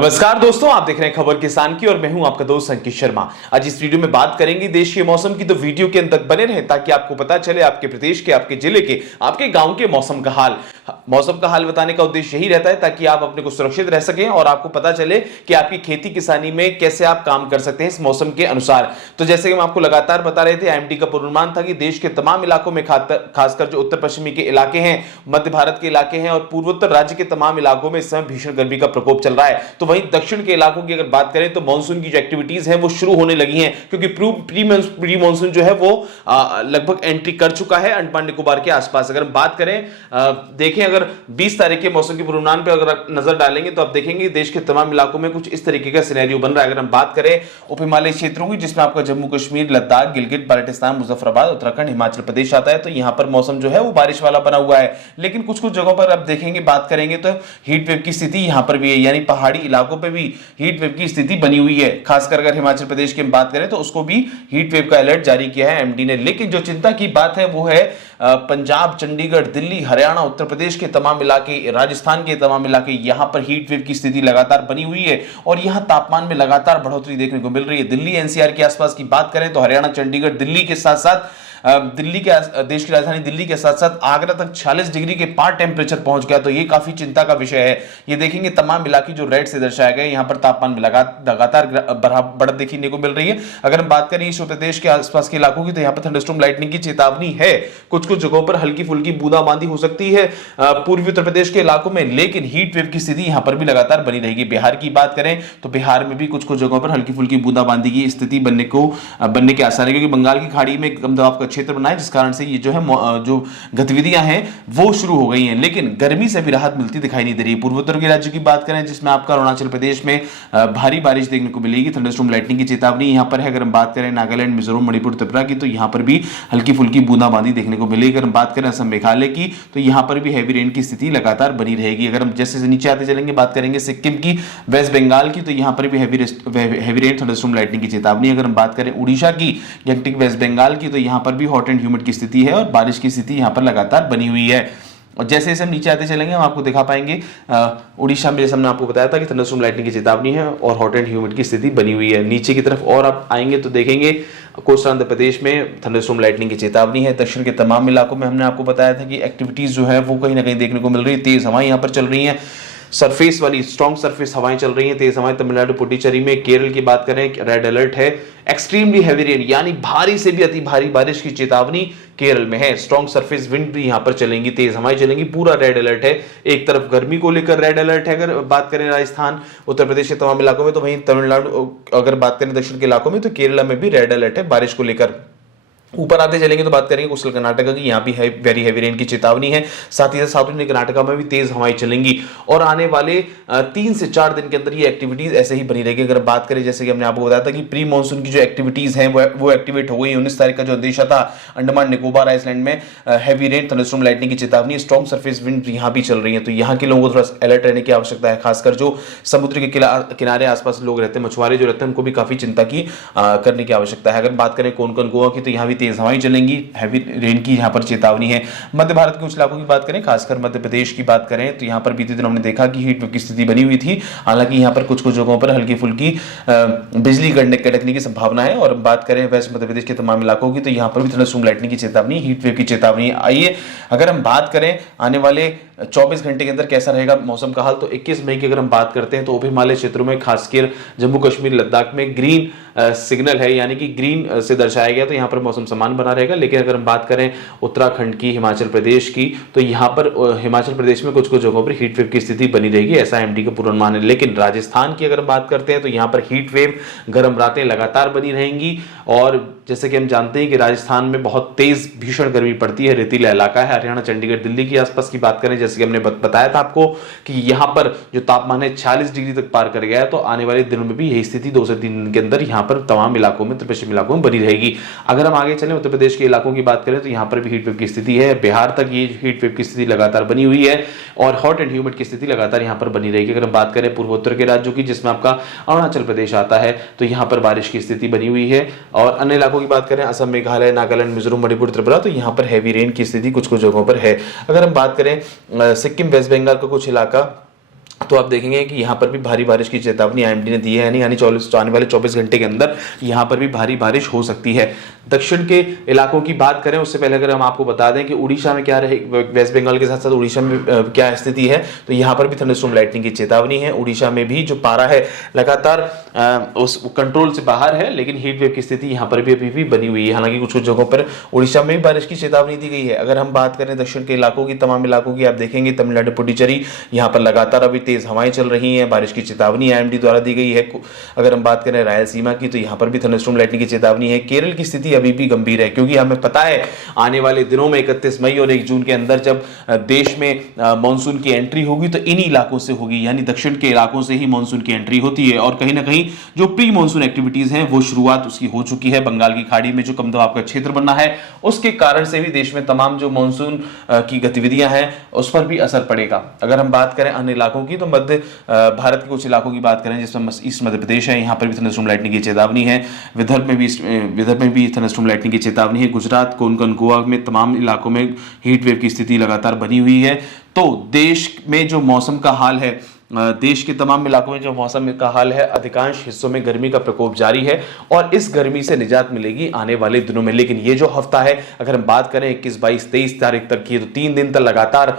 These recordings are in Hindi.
नमस्कार दोस्तों, आप देख रहे हैं खबर किसान की और मैं हूं आपका दोस्त अंकित शर्मा। आज इस वीडियो में बात करेंगे देश के मौसम की, तो वीडियो के अंत तक बने रहें ताकि आपको पता चले आपके प्रदेश के, आपके जिले के, आपके गांव के मौसम का हाल। मौसम का हाल बताने का उद्देश्य यही रहता है ताकि आप अपने को सुरक्षित रह सकें और आपको पता चले कि आपकी खेती किसानी में कैसे आप काम कर सकते हैं इस मौसम के अनुसार। तो जैसे कि हम आपको लगातार बता रहे थे, आईएमडी का पूर्वानुमान था कि देश के तमाम इलाकों में, खासकर जो उत्तर पश्चिमी के इलाके हैं, मध्य भारत के इलाके हैं और पूर्वोत्तर राज्य के तमाम इलाकों में इस समय भीषण गर्मी का प्रकोप चल रहा है। तो वहीं दक्षिण के इलाकों की अगर बात करें तो मानसून की जो एक्टिविटीज हैं वो शुरू होने लगी हैं, क्योंकि प्री मानसून जो है वो लगभग एंट्री कर चुका है अंडमान निकोबार के आसपास। अगर हम बात करें, देखें, अगर 20 तारीख के मौसम के पूर्वानुमान पे अगर नजर डालेंगे तो आप देखेंगे देश के तमाम इलाकों में कुछ इस तरीके का सिनेरियो बन रहा है। अगर हम बात करें उप हिमालय क्षेत्रों की, जिसमें आपका जम्मू कश्मीर, लद्दाख, गिलगित बाल्टिस्तान, मुजफ्फराबाद, उत्तराखंड, हिमाचल प्रदेश आता है, तो यहां पर मौसम जो है वो बारिश वाला बना हुआ है। लेकिन कुछ कुछ जगहों पर आप देखेंगे, बात करेंगे तो हीट वेव की स्थिति यहां पर भी है, यानी पहाड़ी इलाकों पर भी हीट वेव की स्थिति बनी हुई है। खासकर अगर हिमाचल प्रदेश की बात करें तो उसको भी हीट वेव का अलर्ट जारी किया है एमडी ने। लेकिन जो चिंता की बात है वो है पंजाब, चंडीगढ़, दिल्ली, हरियाणा, उत्तर प्रदेश के तमाम इलाके, राजस्थान के तमाम इलाके, यहां पर हीट वेव की स्थिति लगातार बनी हुई है और यहां तापमान में लगातार बढ़ोतरी देखने को मिल रही है। दिल्ली एनसीआर के आसपास की बात करें तो हरियाणा, चंडीगढ़, दिल्ली के साथ साथ दिल्ली के, देश की राजधानी दिल्ली के साथ साथ आगरा तक 46 डिग्री के पार टेंपरेचर पहुंच गया। तो ये काफी चिंता का विषय है। ये देखेंगे तमाम इलाके जो रेड से दर्शाए गए, यहां पर तापमान में लगातार बढ़त देखने को मिल रही है। अगर हम बात करें ईस्ट उत्तर प्रदेश के आसपास के इलाकों की, तो यहां पर थंडरस्टॉर्म लाइटनिंग की चेतावनी है। कुछ कुछ जगहों पर हल्की फुल्की बूंदाबांदी हो सकती है पूर्वी उत्तर प्रदेश के इलाकों में, लेकिन हीट वेव की स्थिति यहां पर भी लगातार बनी रहेगी। बिहार की बात करें तो बिहार में भी कुछ कुछ जगहों पर हल्की फुल्की बूंदाबांदी की स्थिति बनने के आसार है, क्योंकि बंगाल की खाड़ी में कम दबाव का क्षेत्र बना है, जिस कारण से ये जो है जो गतिविधियां हैं वो शुरू हो गई हैं। लेकिन गर्मी से भी राहत मिलती दिखाई नहीं दे रही है। पूर्वोत्तर के राज्यों की बात करें, जिसमें आपका अरुणाचल प्रदेश में भारी बारिश देखने को मिलेगी, थंडरस्टॉर्म लाइटनिंग की चेतावनी यहां पर है। अगर हम बात करें नागालैंड, मिजोरम, मणिपुर, त्रिपुरा की, तो यहां पर भी हल्की फुल्की बूंदाबांदी देखने को मिलेगी। अगर हम बात करें असम, मेघालय की, तो यहां पर भी हैवी रेन की स्थिति लगातार बनी रहेगी। अगर हम जैसे नीचे आते चलेंगे, बात करेंगे सिक्किम की, वेस्ट बंगाल की, तो यहां पर भी हैवी रेन, थंडरस्टॉर्म लाइटनिंग की चेतावनी। अगर हम बात करें उड़ीसा की, गैंगटॉक, वेस्ट बंगाल की, तो यहां पर भी हॉट एंड ह्यूमिड की स्थिति है और बारिश की स्थिति यहां पर लगातार बनी हुई है। और जैसे जैसे हम नीचे आते चलेंगे हम आपको दिखा पाएंगे, उड़ीसा में जैसे हमने आपको बताया था कि थंडरस्टॉर्म लाइटनिंग की चेतावनी है और हॉट एंड ह्यूमिड की स्थिति बनी हुई है। नीचे की तरफ और आप आएंगे तो देखेंगे कोस्टल आंध्र प्रदेश में थंडरस्टॉर्म लाइटनिंग की चेतावनी है। दक्षिण के तमाम इलाकों में हमने आपको बताया था कि एक्टिविटीज जो है वो कहीं ना कहीं देखने को मिल रही है। तेज हवाएं यहां पर चल रही हैं, सरफेस वाली स्ट्रॉन्ग सरफेस हवाएं चल रही हैं, तेज हवाएं तमिलनाडु, पुडुचेरी में। केरल की बात करें, रेड अलर्ट है, एक्सट्रीमली हैवी रेन यानी भारी से भी अति भारी बारिश की चेतावनी केरल में है। स्ट्रॉन्ग सरफेस विंड भी यहां पर चलेंगी, तेज हवाएं चलेंगी, पूरा रेड अलर्ट है। एक तरफ गर्मी को लेकर रेड अलर्ट है अगर बात करें राजस्थान, उत्तर प्रदेश के तमाम इलाकों में, तो वहीं तमिलनाडु अगर बात करें दक्षिण के इलाकों में, तो केरला में भी रेड अलर्ट है बारिश को लेकर। ऊपर आते चलेंगे तो बात करेंगे कोस्टल कर्नाटका की, यहाँ भी वेरी हैवी रेन की चेतावनी है। साथ ही साथ इंडियन कर्नाटका में भी तेज हवाएं चलेंगी और आने वाले 3 से 4 दिन के अंदर ये एक्टिविटीज ऐसे ही बनी रहेगी। अगर बात करें, जैसे कि हमने आपको बताया था कि प्री मानसून की जो एक्टिविटीज हैं वो एक्टिवेट हो गई। 19 तारीख का जो अंदेशा था, अंडमान निकोबार आइलैंड में हैवी रेन, थंडरस्टॉर्म लाइटनिंग की चेतावनी, स्ट्रॉन्ग सरफेस विंड यहाँ भी चल रही है। तो यहाँ के लोगों को थोड़ा अलर्ट रहने की आवश्यकता है। खासकर जो समुद्र के किनारे आसपास लोग रहते हैं, मछुआरे जो रहते हैं, उनको भी काफी चिंता की करने की आवश्यकता है। अगर बात करें कोंकण, गोवा की, तो यहाँ भी तेज हवाएं चलेंगी, हैवी रेन की यहां पर चेतावनी है। मध्य भारत के कुछ इलाकों की बात करें, खासकर मध्य प्रदेश की बात करें, तो यहां पर बीते दिन हमने देखा कि हीट वेव की स्थिति बनी हुई थी। हालांकि यहां पर कुछ कुछ जगहों पर हल्की फुल्की बिजली कड़कने की संभावना है। और बात करें वेस्ट मध्य प्रदेश के तमाम इलाकों की, तो यहां पर भी थंडरस्टॉर्म लाइटनिंग की चेतावनी, हीट वेव की चेतावनी। आइए अगर हम बात करें आने वाले 24 घंटे के अंदर कैसा रहेगा मौसम का हाल, तो 21 मई की अगर हम बात करते हैं तो उप हिमालय क्षेत्रों में, खासकर जम्मू कश्मीर, लद्दाख में ग्रीन सिग्नल है, यानी कि ग्रीन से दर्शाया गया, तो यहां पर मौसम समान बना रहेगा। लेकिन अगर हम बात करें उत्तराखंड की, हिमाचल प्रदेश की, तो यहां पर हिमाचल प्रदेश में कुछ कुछ जगहों पर हीट वेव की स्थिति बनी रहेगी, ऐसा एमडी का पूर्वानुमान है। लेकिन राजस्थान की अगर बात करते हैं तो यहां पर हीट वेव, गर्म रातें लगातार बनी रहेंगी। और जैसे कि हम जानते हैं कि राजस्थान में बहुत तेज भीषण गर्मी पड़ती है, रेतीला इलाका है। हरियाणा, चंडीगढ़, दिल्ली की आसपास की बात करें, जैसे कि हमने बताया था आपको कि यहां पर जो तापमान है 40 डिग्री तक पार कर गया है, तो आने वाले दिनों में भी यही स्थिति 2 से 3 दिन के अंदर यहां पर तमाम इलाकों में, उत्तर पश्चिम इलाकों में बनी रहेगी। अगर हम आगे चलें, उत्तर प्रदेश के इलाकों की बात करें, तो यहां पर भी हीट वेव की स्थिति है। बिहार तक ये हीट वेव की स्थिति लगातार बनी हुई है और हॉट एंड ह्यूमिड की स्थिति लगातार यहां पर बनी रहेगी। अगर हम बात करें पूर्वोत्तर के राज्यों की, जिसमें आपका अरुणाचल प्रदेश आता है, तो यहां पर बारिश की स्थिति बनी हुई है। और अन्य इलाकों की बात करें, असम, मेघालय, नागालैंड, मिजोरम, मणिपुर, त्रिपुरा, तो यहां पर हैवी रेन की स्थिति कुछ कुछ जगहों पर है। अगर हम बात करें सिक्किम, वेस्ट बंगाल का कुछ इलाका, तो आप देखेंगे कि यहाँ पर भी भारी बारिश की चेतावनी आईएमडी ने दी है, यानी आने वाले 24 घंटे के अंदर यहाँ पर भी भारी बारिश हो सकती है। दक्षिण के इलाकों की बात करें उससे पहले अगर हम आपको बता दें कि उड़ीसा में क्या रहे, वेस्ट बंगाल के साथ साथ उड़ीसा में क्या स्थिति है, तो यहाँ पर भी थंडरस्टॉर्म लाइटनिंग की चेतावनी है। उड़ीसा में भी जो पारा है लगातार उस कंट्रोल से बाहर है, लेकिन हीट वेव की स्थिति यहाँ पर भी अभी भी बनी हुई है। हालांकि कुछ कुछ जगहों पर उड़ीसा में भी बारिश की चेतावनी दी गई है। अगर हम बात करें दक्षिण के इलाकों की, तमाम इलाकों की, आप देखेंगे तमिलनाडु पुडुचेरी, यहाँ पर लगातार अभी तेज हवाएं चल रही हैं, बारिश की चेतावनी आईएमडी द्वारा दी गई है। अगर हम बात करें रायलसीमा की, तो यहाँ पर भी थंडरस्टॉर्म लाइटनिंग की चेतावनी है। केरल की स्थिति अभी भी गंभीर है, क्योंकि हमें पता है आने वाले दिनों में 31 मई और 1 जून के अंदर जब देश में मानसून की एंट्री होगी तो इन्हीं इलाकों से होगी, यानी दक्षिण के इलाकों से ही मानसून की एंट्री होती है। और कहीं ना कहीं जो प्री मानसून एक्टिविटीज हैं वो शुरुआत उसकी हो चुकी है। बंगाल की खाड़ी में जो कम दबाव का क्षेत्र बना है उसके कारण से भी देश में तमाम जो मानसून की गतिविधियां हैं उस पर भी असर पड़ेगा। अगर हम बात करें अन्य इलाकों की, तो मध्य भारत के कुछ इलाकों की बात करें जिसमें ईस्ट मध्य प्रदेश है, यहाँ पर भी थंडरस्टॉर्म लाइटनिंग की चेतावनी है। विदर्भ में भी थंडरस्टॉर्म लाइटनिंग की चेतावनी है। गुजरात, कोंकण, गोवा में तमाम इलाकों में हीट वेव की स्थिति लगातार बनी हुई है। तो देश में जो मौसम का हाल है, देश के तमाम इलाकों में जो मौसम का हाल है, अधिकांश हिस्सों में गर्मी का प्रकोप जारी है और इस गर्मी से निजात मिलेगी आने वाले दिनों में। लेकिन ये जो हफ्ता है, अगर हम बात करें 21, 22, 23 तारीख तक की, तो 3 दिन तक लगातार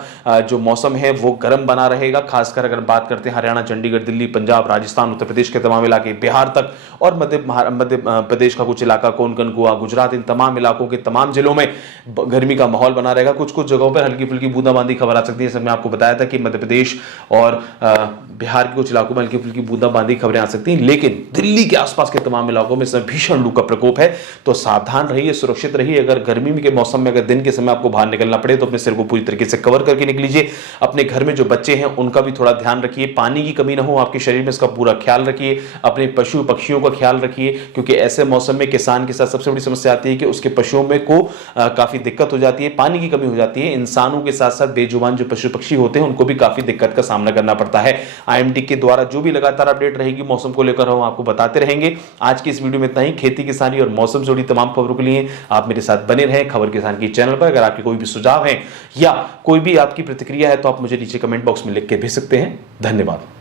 जो मौसम है वो गर्म बना रहेगा। खासकर अगर बात करते हैं हरियाणा, चंडीगढ़, दिल्ली, पंजाब, राजस्थान, उत्तर प्रदेश के तमाम इलाके, बिहार तक और मध्य प्रदेश का कुछ इलाका, कोंकण, गोवा, गुजरात, इन तमाम इलाकों के तमाम जिलों में गर्मी का माहौल बना रहेगा। कुछ कुछ जगहों पर हल्की फुल्की बूंदाबांदी खबर आ सकती है। जैसे मैं आपको बताया था कि मध्य प्रदेश और बिहार के कुछ इलाकों में हल्की फुल्की बूंदाबांदी खबरें आ सकती हैं, लेकिन दिल्ली के आसपास के तमाम इलाकों में इसमें भीषण लू का प्रकोप है। तो सावधान रहिए, सुरक्षित रहिए। अगर गर्मी के मौसम में अगर दिन के समय आपको बाहर निकलना पड़े तो अपने सिर को पूरी तरीके से कवर करके निकलीजिए। अपने घर में जो बच्चे हैं उनका भी थोड़ा ध्यान रखिए, पानी की कमी ना हो आपके शरीर में, इसका पूरा ख्याल रखिए। अपने पशु पक्षियों का ख्याल रखिए, क्योंकि ऐसे मौसम में किसान के साथ सबसे बड़ी समस्या आती है कि उसके पशुओं में को काफी दिक्कत हो जाती है, पानी की कमी हो जाती है। इंसानों के साथ साथ बेजुबान जो पशु पक्षी होते हैं उनको भी काफी दिक्कत का सामना करना पड़ता है। आईएमडी के द्वारा जो भी लगातार अपडेट रहेगी मौसम को लेकर हम आपको बताते रहेंगे। आज की इस वीडियो में इतना ही। खेती किसानी और मौसम से जुड़ी तमाम खबरों के लिए आप मेरे साथ बने रहें खबर किसान की चैनल पर। अगर आपके कोई भी सुझाव है या कोई भी आपकी प्रतिक्रिया है तो आप मुझे नीचे कमेंट बॉक्स में लिख के भेज सकते हैं। धन्यवाद।